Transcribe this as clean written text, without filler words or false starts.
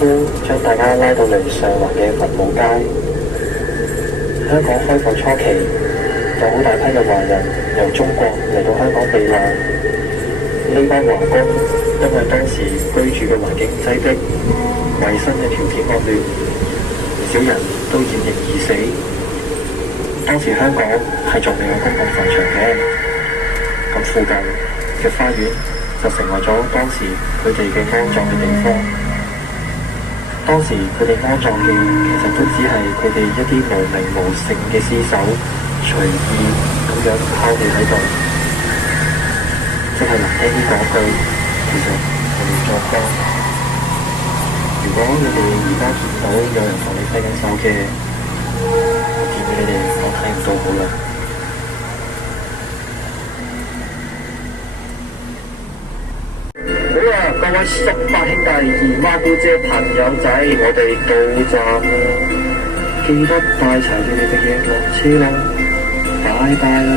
夫將大家拉到嚟上環嘅佛母街。香港開埠初期，有好大批嘅華人由中國嚟到香港避難。呢班華工因為當時居住嘅環境擠迫，衞生嘅條件惡劣，唔少人都染疫而死。當時香港係仲未有公共墳場嘅，咁附近嘅花園就成為咗當時佢哋嘅安葬嘅地方。當時佢哋安葬嘅其實都只係佢哋一啲無名無姓嘅屍首，隨意咁樣拋棄喺度。即係難聽啲講句，其實係亂葬崗。如果你哋而家見到有人同你揮緊手嘅，我建議你哋唔好睇唔到好啦。好啊，各位叔伯兄弟、姨媽姑姐、朋友仔，我哋到站啦，記得帶齊你哋嘅嘢落車啦，拜拜啦。